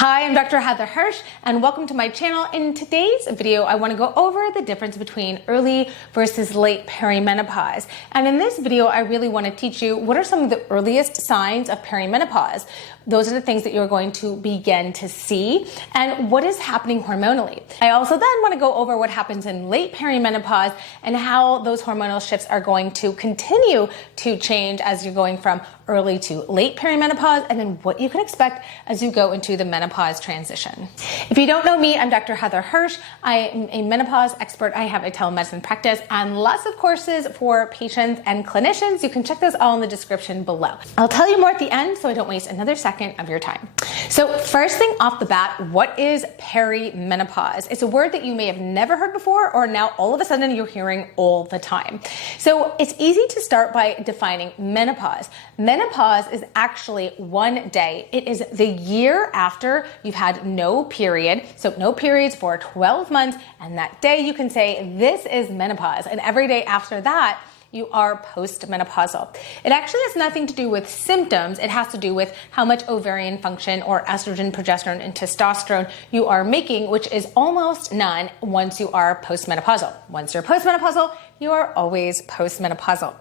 Hi, I'm Dr. Heather Hirsch, and welcome to my channel. In today's video, I want to go over the difference between early versus late perimenopause. And in this video, I really want to teach you what are some of the earliest signs of perimenopause. Those are the things that you're going to begin to see and what is happening hormonally. I also then want to go over what happens in late perimenopause and how those hormonal shifts are going to continue to change as you're going from early to late perimenopause, and then what you can expect as you go into the menopause transition. If you don't know me, I'm Dr. Heather Hirsch. I am a menopause expert. I have a telemedicine practice and lots of courses for patients and clinicians. You can check those all in the description below. I'll tell you more at the end so I don't waste another second of your time. So first thing off the bat, what is perimenopause? It's a word that you may have never heard before, or now all of a sudden you're hearing all the time. So it's easy to start by defining menopause. Menopause is actually one day. It is the year after you've had no period. So no periods for 12 months. And that day you can say, this is menopause. And every day after that, you are postmenopausal. It actually has nothing to do with symptoms. It has to do with how much ovarian function or estrogen, progesterone, and testosterone you are making, which is almost none once you are postmenopausal. Once you're postmenopausal, you are always postmenopausal.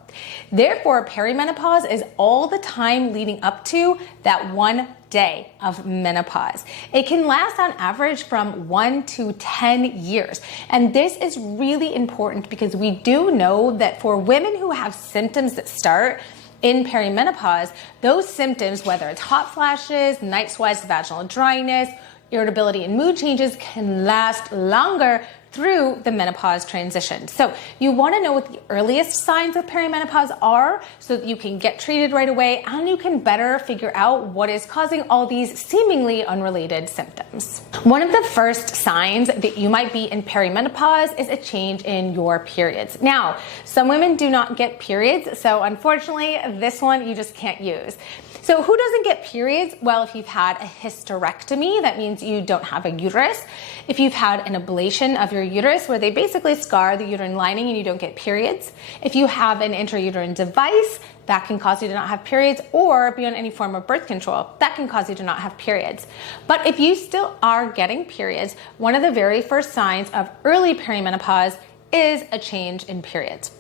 Therefore, perimenopause is all the time leading up to that one day of menopause. It can last on average from 1 to 10 years. And this is really important because we do know that for women who have symptoms that start in perimenopause, those symptoms, whether it's hot flashes, night sweats, vaginal dryness, irritability, and mood changes, can last longer through the menopause transition. So you want to know what the earliest signs of perimenopause are so that you can get treated right away and you can better figure out what is causing all these seemingly unrelated symptoms. One of the first signs that you might be in perimenopause is a change in your periods. Now, some women do not get periods, so unfortunately, this one you just can't use. So who doesn't get periods? Well, if you've had a hysterectomy, that means you don't have a uterus. If you've had an ablation of your uterus where they basically scar the uterine lining and you don't get periods. If you have an intrauterine device, that can cause you to not have periods, or be on any form of birth control. That can cause you to not have periods. But if you still are getting periods, one of the very first signs of early perimenopause is a change in periods.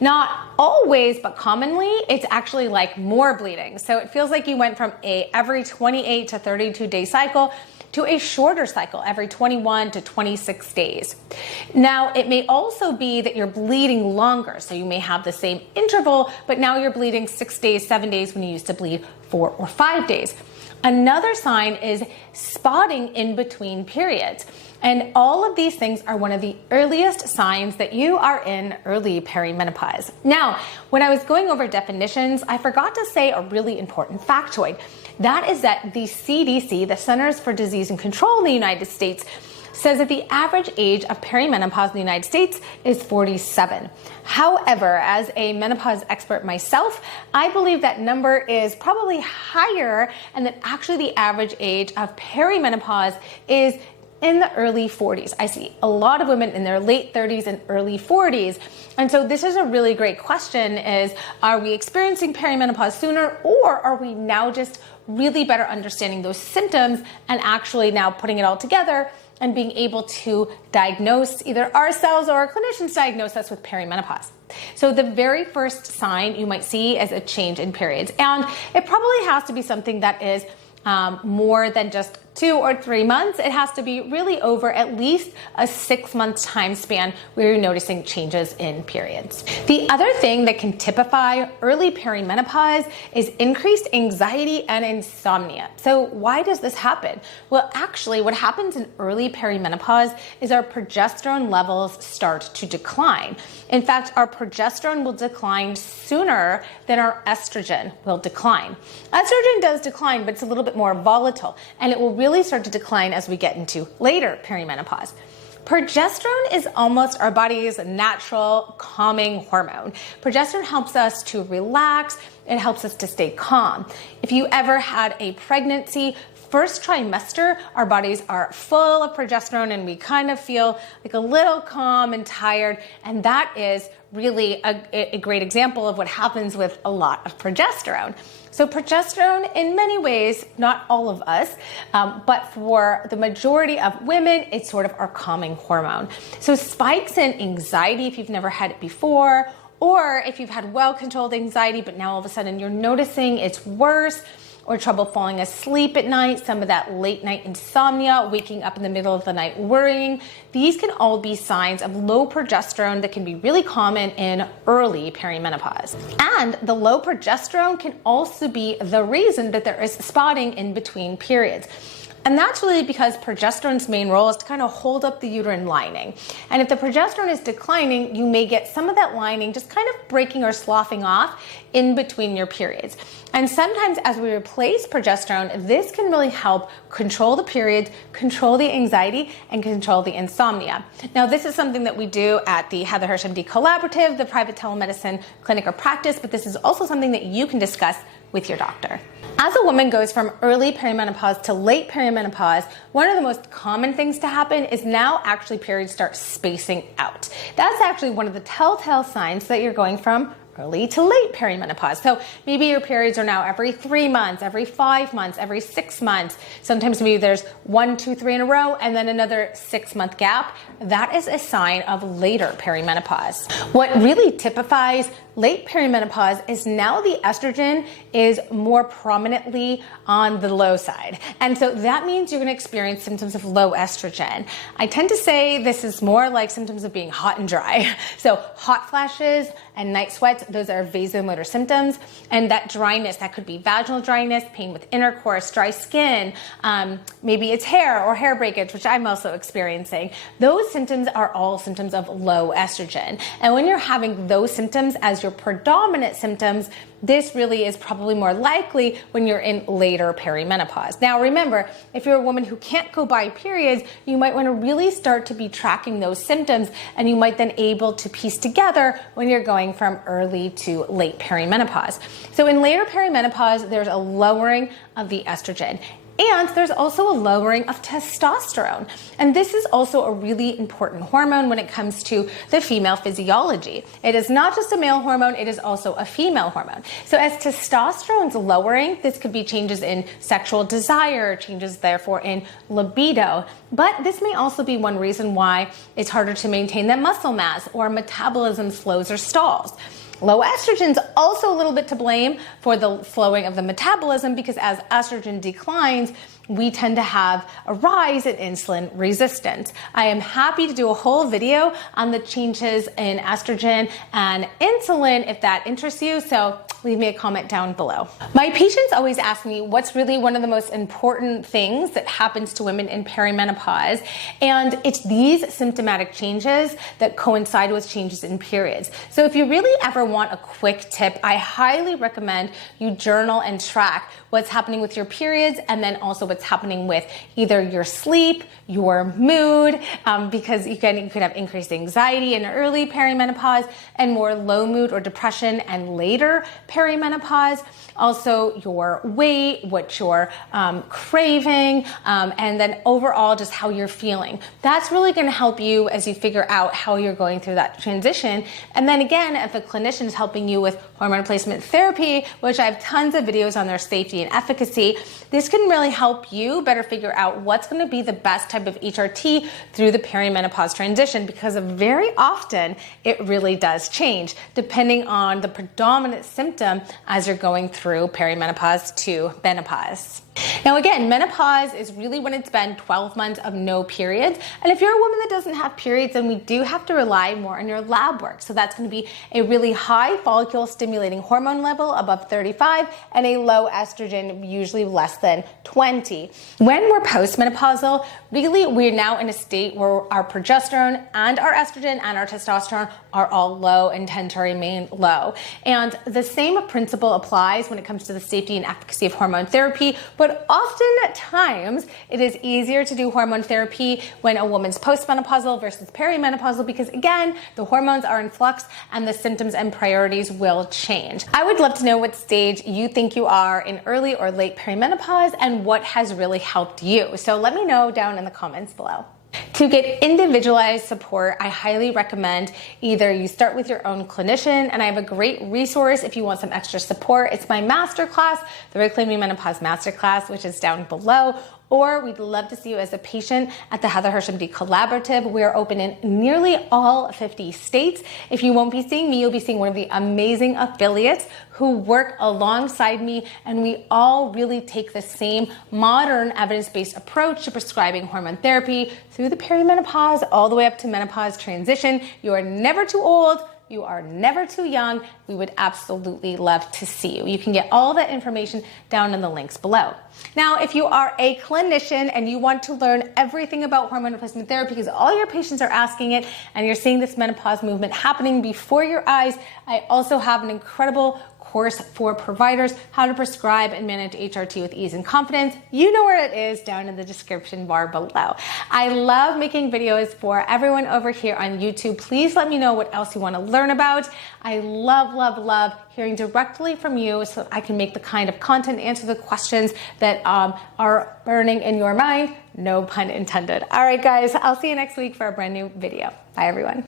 Not always, but commonly, it's actually like more bleeding. So it feels like you went from a every 28 to 32 day cycle to a shorter cycle every 21 to 26 days. Now, it may also be that you're bleeding longer. So you may have the same interval, but now you're bleeding 6 days, 7 days when you used to bleed 4 or 5 days. Another sign is spotting in between periods. And all of these things are one of the earliest signs that you are in early perimenopause. Now, when I was going over definitions, I forgot to say a really important factoid. That is that the CDC, the Centers for Disease and Control in the United States, says that the average age of perimenopause in the United States is 47. However, as a menopause expert myself, I believe that number is probably higher and that actually the average age of perimenopause is in the early 40s. I see a lot of women in their late 30s and early 40s. And so this is a really great question is, are we experiencing perimenopause sooner, or are we now just really better understanding those symptoms and actually now putting it all together and being able to diagnose either ourselves or our clinicians diagnose us with perimenopause? So the very first sign you might see is a change in periods. And it probably has to be something that is more than just 2 or 3 months. It has to be really over at least a 6-month time span where you're noticing changes in periods. The other thing that can typify early perimenopause is increased anxiety and insomnia. So why does this happen? Well, actually, what happens in early perimenopause is our progesterone levels start to decline. In fact, our progesterone will decline sooner than our estrogen will decline. Estrogen does decline, but it's a little bit more volatile, and it will really start to decline as we get into later perimenopause. Progesterone is almost our body's natural calming hormone. Progesterone helps us to relax. It helps us to stay calm. If you ever had a pregnancy, first trimester, our bodies are full of progesterone and we kind of feel like a little calm and tired, and that is really a great example of what happens with a lot of progesterone. So progesterone, in many ways, not all of us, but for the majority of women, it's sort of our calming hormone. So spikes in anxiety, if you've never had it before, or if you've had well-controlled anxiety, but now all of a sudden you're noticing it's worse, or trouble falling asleep at night, some of that late night insomnia, waking up in the middle of the night worrying. These can all be signs of low progesterone that can be really common in early perimenopause. And the low progesterone can also be the reason that there is spotting in between periods. And that's really because progesterone's main role is to kind of hold up the uterine lining. And if the progesterone is declining, you may get some of that lining just kind of breaking or sloughing off in between your periods. And sometimes as we replace progesterone, this can really help control the periods, control the anxiety, and control the insomnia. Now, this is something that we do at the Heather Hirsch MD Collaborative, the private telemedicine clinic or practice, but this is also something that you can discuss with your doctor. As a woman goes from early perimenopause to late perimenopause, one of the most common things to happen is now actually periods start spacing out. That's actually one of the telltale signs that you're going from early to late perimenopause. So maybe your periods are now every 3 months, every 5 months, every 6 months. Sometimes maybe there's 1, 2, 3 in a row and then another 6-month gap. That is a sign of later perimenopause. What really typifies late perimenopause is now the estrogen is more prominently on the low side. And so that means you're going to experience symptoms of low estrogen. I tend to say this is more like symptoms of being hot and dry. So hot flashes and night sweats, those are vasomotor symptoms. And that dryness, that could be vaginal dryness, pain with intercourse, dry skin, maybe it's hair or hair breakage, which I'm also experiencing. Those symptoms are all symptoms of low estrogen. And when you're having those symptoms as your predominant symptoms, this really is probably more likely when you're in later perimenopause. Now remember, if you're a woman who can't go by periods, you might want to really start to be tracking those symptoms, and you might then able to piece together when you're going from early to late perimenopause. So in later perimenopause, there's a lowering of the estrogen. And there's also a lowering of testosterone. And this is also a really important hormone when it comes to the female physiology. It is not just a male hormone, it is also a female hormone. So as testosterone's lowering, this could be changes in sexual desire, changes therefore in libido. But this may also be one reason why it's harder to maintain that muscle mass or metabolism slows or stalls. Low estrogen is also a little bit to blame for the slowing of the metabolism, because as estrogen declines, we tend to have a rise in insulin resistance. I am happy to do a whole video on the changes in estrogen and insulin if that interests you, so leave me a comment down below. My patients always ask me what's really one of the most important things that happens to women in perimenopause, and it's these symptomatic changes that coincide with changes in periods. So if you really ever want a quick tip, I highly recommend you journal and track what's happening with your periods, and then also what's happening with either your sleep, your mood, because you could have increased anxiety in early perimenopause and more low mood or depression and later perimenopause. Also your weight, what you're craving, and then overall just how you're feeling. That's really going to help you as you figure out how you're going through that transition. And then again, if a clinician is helping you with hormone replacement therapy, which I have tons of videos on their safety and efficacy, this can really help you better figure out what's going to be the best type of HRT through the perimenopause transition, because very often it really does change depending on the predominant symptom as you're going through perimenopause to menopause. Now again, menopause is really when it's been 12 months of no periods. And if you're a woman that doesn't have periods, then we do have to rely more on your lab work. So that's going to be a really high follicle stimulating hormone level above 35 and a low estrogen, usually less than 20. When we're postmenopausal, really we're now in a state where our progesterone and our estrogen and our testosterone are all low and tend to remain low. And the same principle applies when it comes to the safety and efficacy of hormone therapy, but oftentimes it is easier to do hormone therapy when a woman's postmenopausal versus perimenopausal, because again, the hormones are in flux and the symptoms and priorities will change. I would love to know what stage you think you are in early or late perimenopause and what has really helped you. So let me know down in the comments below. To get individualized support, I highly recommend either you start with your own clinician, and I have a great resource if you want some extra support. It's my Masterclass, the Reclaiming Menopause Masterclass, which is down below. Or we'd love to see you as a patient at the Heather Hirsch MD Collaborative. We are open in nearly all 50 states. If you won't be seeing me, you'll be seeing one of the amazing affiliates who work alongside me, and we all really take the same modern evidence-based approach to prescribing hormone therapy through the perimenopause all the way up to menopause transition. You are never too old. You are never too young. We would absolutely love to see you. You can get all that information down in the links below. Now, if you are a clinician and you want to learn everything about hormone replacement therapy because all your patients are asking it and you're seeing this menopause movement happening before your eyes, I also have an incredible course for providers, how to prescribe and manage HRT with ease and confidence. You know where it is, down in the description bar below. I love making videos for everyone over here on YouTube. Please let me know what else you want to learn about. I love hearing directly from you so I can make the kind of content, answer the questions that are burning in your mind. No pun intended. All right, guys, I'll see you next week for a brand new video. Bye, everyone.